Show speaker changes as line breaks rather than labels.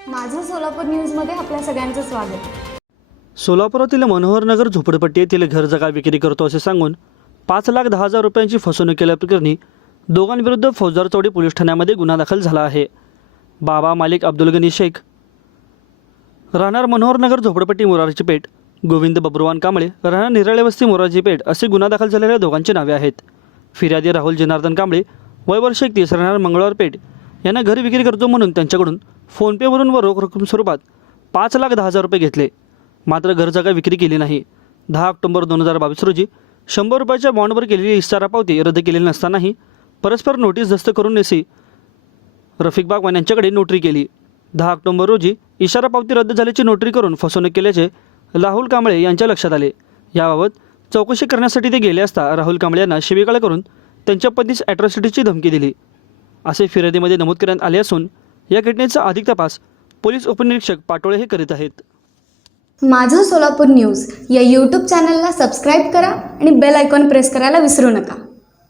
सोलापूर न्यूजमध्ये आपल्या सगळ्यांचं स्वागत.
सोलापुरातील मनोहरनगर झोपडपट्टी येथील घर जागा विक्री करतो असे सांगून पाच लाख दहा हजार रुपयांची फसवणूक केल्याप्रकरणी दोघांविरुद्ध फौजदार चौडी पोलीस ठाण्यामध्ये गुन्हा दाखल झाला आहे. बाबा मालिक अब्दुल गनी शेख. राहणार मनोहरनगर झोपडपट्टी मोरारची पेठ गोविंद बब्रुवान कांबळे राहणार निराळे वस्ती मोरारची पेठ असे गुन्हा दाखल झालेल्या दोघांची नावे आहेत. फिर्यादी राहुल जनार्दन कांबळे वय वर्ष एकतीस राहणार मंगळवार पेठ यांना घर विक्री करतो म्हणून त्यांच्याकडून फोनपेवरून व रोख रक्कम स्वरूपात पाच लाख दहा हजार रुपये घेतले. मात्र घर जागा विक्री केली नाही. दहा ऑक्टोबर दोन हजार बावीस रोजी शंभर रुपयाच्या बॉन्डवर केलेली इस्तारा पावती रद्द केलेली नसतानाही परस्पर नोटीस दस्त करून नेसी रफिक बागवान यांच्याकडे नोटरी केली. दहा ऑक्टोबर रोजी इशारा पावती रद्द झाल्याची नोटरी करून फसवणूक केल्याचे राहुल कांबळे यांच्या लक्षात आले. याबाबत चौकशी करण्यासाठी ते गेले असता राहुल कांबळे यांना शिवीगाळ करून त्यांच्या पत्नीस ॲट्रॉसिटीची धमकी दिली. असे फिर्यादीमध्ये नमूद करण्यात आले असून या घटनेचा अधिक तपास पोलीस उपनिरीक्षक पाटोळे हे करीत आहेत.
माझं सोलापूर न्यूज या यूट्यूब चॅनलला सबस्क्राईब करा आणि बेल आयकॉन प्रेस करायला विसरू नका.